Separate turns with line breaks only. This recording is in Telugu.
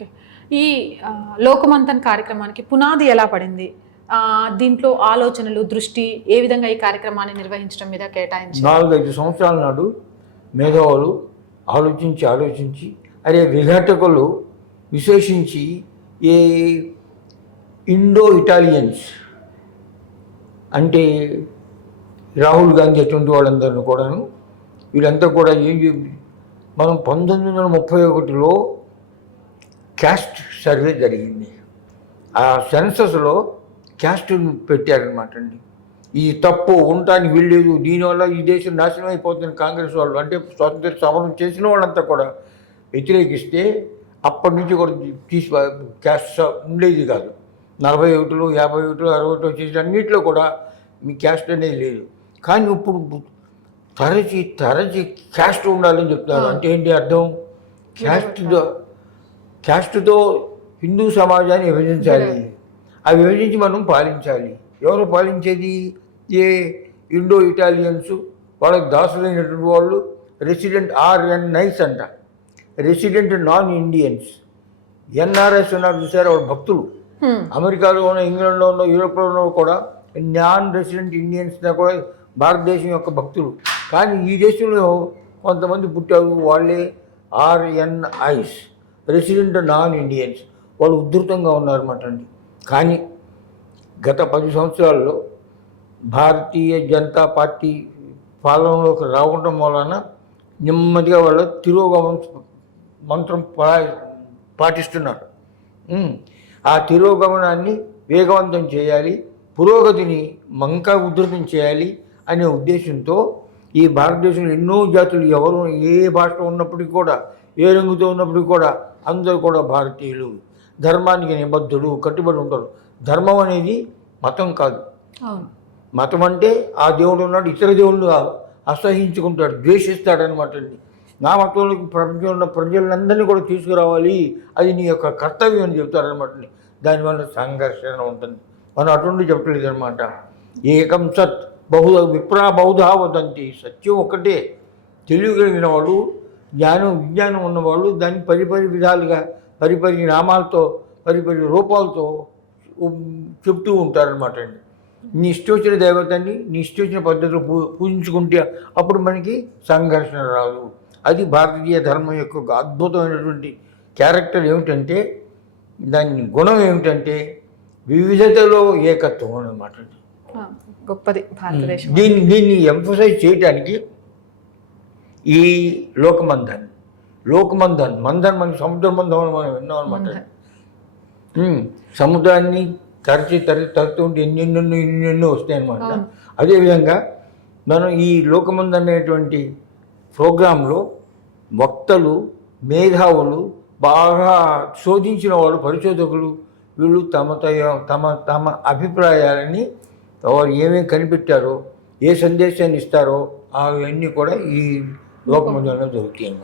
ఓకే. ఈ లోకమంతన్ కార్యక్రమానికి పునాది ఎలా పడింది? దీంట్లో ఆలోచనలు దృష్టి ఏ విధంగా ఈ కార్యక్రమాన్ని నిర్వహించడం మీద కేటాయించి
నాలుగైదు సంవత్సరాల నాడు మేధావులు ఆలోచించి ఆలోచించి అరే విఘటకులు విశేషించి ఏ ఇండో ఇటాలియన్స్ అంటే రాహుల్ గాంధీ అటువంటి వాళ్ళందరినీ కూడాను వీళ్ళంతా కూడా ఏం చెప్పి మనం పంతొమ్మిది వందల ముప్పై ఒకటిలో క్యాస్ట్ సర్వే జరిగింది. ఆ సెన్సస్లో క్యాస్ట్ పెట్టారనమాట అండి. ఈ తప్పు ఉండటానికి వీల్లేదు దీనివల్ల ఈ దేశం నాశనం అయిపోతుంది కాంగ్రెస్ వాళ్ళు. అంటే స్వాతంత్ర సమరం చేసిన వాళ్ళంతా కూడా వ్యతిరేకిస్తే అప్పటి నుంచి కూడా తీసి క్యాస్ట్ ఉండేది కాదు. నలభై ఒకటిలో యాభై ఒకటిలో అరవై ఒకటిలో చేసిన అన్నింటిలో కూడా మీ క్యాస్ట్ అనేది లేదు. కానీ ఇప్పుడు తరచి తరచి క్యాస్ట్ ఉండాలని చెప్తున్నారు. అంటే ఏంటి అర్థం? క్యాస్ట్తో క్యాస్ట్తో హిందూ సమాజాన్ని విభజించాలి. ఆ విభజించి మనం పాలించాలి. ఎవరు పాలించేది? ఏ ఇండో ఇటాలియన్స్ వాళ్ళకి దాసులైనటువంటి వాళ్ళు? రెసిడెంట్ ఆర్ఎన్ఐస్ అంట. Resident non Indians. ఎన్ఆర్ఎస్ ఉన్నారు చూసారు? వాళ్ళు భక్తులు. అమెరికాలో ఉన్న ఇంగ్లాండ్లో ఉన్న యూరోప్లో ఉన్న కూడా నాన్ రెసిడెంట్ ఇండియన్స్ కూడా భారతదేశం యొక్క భక్తులు. కానీ ఈ దేశంలో కొంతమంది పుట్టారు. వాళ్ళే ఆర్ఎన్ఐస్ ప్రెసిడెంట్ నాన్ ఇండియన్స్. వాళ్ళు ఉధృతంగా ఉన్నారన్నమాట అండి. కానీ గత పది సంవత్సరాల్లో భారతీయ జనతా పార్టీ పాలనలోకి రావడం వలన నెమ్మదిగా వాళ్ళ తిరోగమన మంత్రం పాటిస్తున్నారు. ఆ తిరోగమనాన్ని వేగవంతం చేయాలి పురోగతిని మంకా ఉధృతం చేయాలి అనే ఉద్దేశంతో ఈ భారతదేశంలో ఎన్నో జాతులు ఎవరు ఏ భాష ఉన్నప్పటికీ కూడా ఏ రంగుతో ఉన్నప్పటికీ కూడా అందరూ కూడా భారతీయులు ధర్మానికి నిబద్ధులు కట్టుబడి ఉంటారు. ధర్మం అనేది మతం కాదు. మతం అంటే ఆ దేవుడు ఉన్నాడు ఇతర దేవుళ్ళు అసహించుకుంటాడు ద్వేషిస్తాడు అనమాట అండి. నా మతంలోకి ప్రపంచంలో ఉన్న ప్రజలందరినీ కూడా తీసుకురావాలి అది నీ యొక్క కర్తవ్యం అని చెప్తారనమాట దానివల్ల సంఘర్షణ ఉంటుంది. మనం అటువంటి చెప్పలేదు అనమాట ఏకం సత్ బహు విప్రా బహుధా వదంతి సత్యం ఒకటే తెలియగలిగిన వాళ్ళు జ్ఞానం విజ్ఞానం ఉన్నవాళ్ళు దాన్ని పరిపరి విధాలుగా పరిపరి నామాలతో పరిపరి రూపాలతో చెప్తూ ఉంటారనమాట అండి. నీ ఇష్టం వచ్చిన దేవతని నీ ఇష్టం వచ్చిన పద్ధతిలో పూ పూజించుకుంటే అప్పుడు మనకి సంఘర్షణ రాదు. అది భారతీయ ధర్మం యొక్క అద్భుతమైనటువంటి క్యారెక్టర్ ఏమిటంటే దాని గుణం ఏమిటంటే వివిధతలో ఏకత్వం అనమాట
గొప్పది భారతదేశం.
దీన్ని దీన్ని ఎంఫసైజ్ చేయడానికి ఈ లోకమందన్ లోకమందన్ మందన్ మనకి సముద్ర మందం అని మనం విన్నాం అనమాట సముద్రాన్ని తరచి తరచి తరుతూ ఉంటే ఎన్నెన్నెన్నో ఎన్నెన్నో వస్తాయి అనమాట. అదేవిధంగా మనం ఈ లోకమంది అనేటువంటి ప్రోగ్రాంలో వక్తలు మేధావులు బాగా శోధించిన వాళ్ళు పరిశోధకులు వీళ్ళు తమ తమ తమ అభిప్రాయాలని వారు ఏమేమి కనిపెట్టారో ఏ సందేశాన్ని ఇస్తారో అవన్నీ కూడా ఈ లోకమందంలో దొరుకుతాయి అన్నమాట